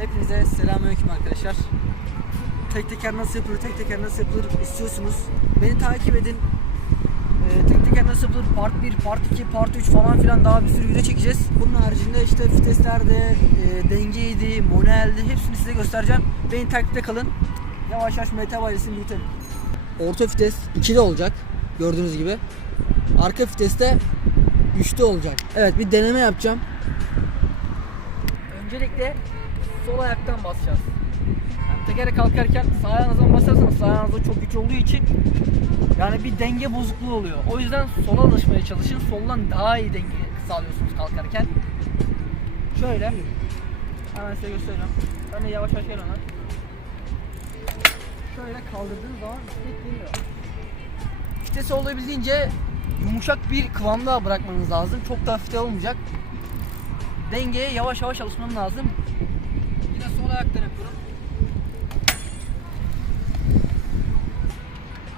Hepinize selamünaleyküm arkadaşlar. Tek teker nasıl yapılır, tek teker nasıl yapılır istiyorsunuz. Beni takip edin. Ee, tek teker nasıl yapılır part 1, part 2, part 3 falan filan daha bir sürü video çekeceğiz. Bunun haricinde işte viteslerde, e, dengeydi, manueldi hepsini size göstereceğim. Beni takipte kalın. Yavaş yavaş meta ailesini büyütelim. Orta vites 2'de olacak gördüğünüz gibi. Arka viteste 3'te olacak. Evet bir deneme yapacağım. Öncelikle sol ayaktan basacağız. Yani tekere kalkarken sağ ayağınızdan basarsanız sağ ayağınızda çok güç olduğu için yani bir denge bozukluğu oluyor. O yüzden sola alışmaya çalışın. Soldan daha iyi denge sağlıyorsunuz kalkarken. Şöyle. Hemen size göstereceğim. Ben de yavaş yavaş gel ona. Şöyle kaldırdığınız zaman bisiklet geliyor. Vitesi olabildiğince yumuşak bir kıvamda bırakmanız lazım. Çok da hafif olmayacak. Dengeye yavaş yavaş alışmanız lazım. Ayaktan yapıyorum.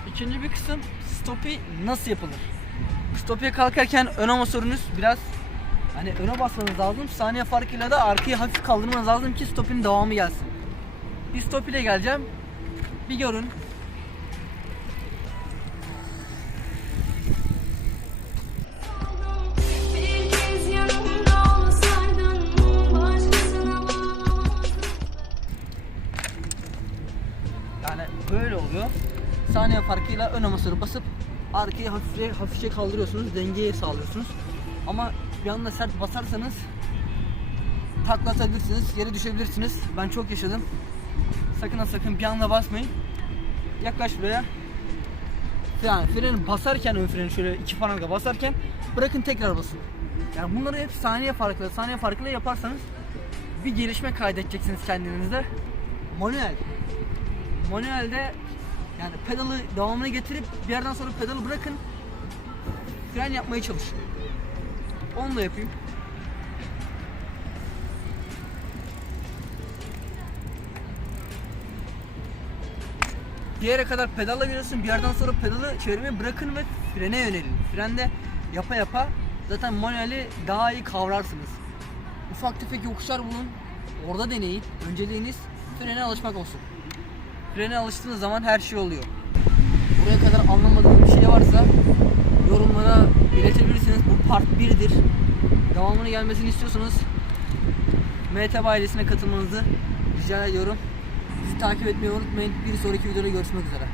İkinci bir kısım stopi nasıl yapılır? Stopiye kalkarken ön amasörünüz biraz hani öne basmanız lazım. Saniye farkıyla da arkayı hafif kaldırmanız lazım ki stopin devamı gelsin. Bir stop ile geleceğim. Bir görün. Böyle oluyor. Saniye farkıyla ön amasörü basıp arkayı hafifçe, hafifçe kaldırıyorsunuz. Dengeyi sağlıyorsunuz. Ama bir anda sert basarsanız takla atabilirsiniz. Yere düşebilirsiniz. Ben çok yaşadım. Sakın ha sakın bir anda basmayın. Yaklaş buraya. Yani freni basarken ön freni şöyle iki parmakla basarken bırakın tekrar basın. Yani bunları hep saniye farkıyla saniye farkıyla yaparsanız bir gelişme kaydedeceksiniz kendinizde. Manuel. Manuelde yani pedalı devamına getirip bir yerden sonra pedalı bırakın fren yapmaya çalışın. Onu da yapayım. Bir yere kadar pedalla geliyorsun bir yerden sonra pedalı çevirmeyi bırakın ve frene yönelin. Frende yapa yapa zaten manueli daha iyi kavrarsınız. Ufak tefek yokuşlar bulun. Orada deneyin. Önceliğiniz frene alışmak olsun. Frene alıştığınız zaman her şey oluyor. Buraya kadar anlamadığınız bir şey varsa yorumlara iletebilirsiniz. Bu part 1'dir. Devamını gelmesini istiyorsanız MTB ailesine katılmanızı rica ediyorum. Bizi takip etmeyi unutmayın. Bir sonraki videoda görüşmek üzere.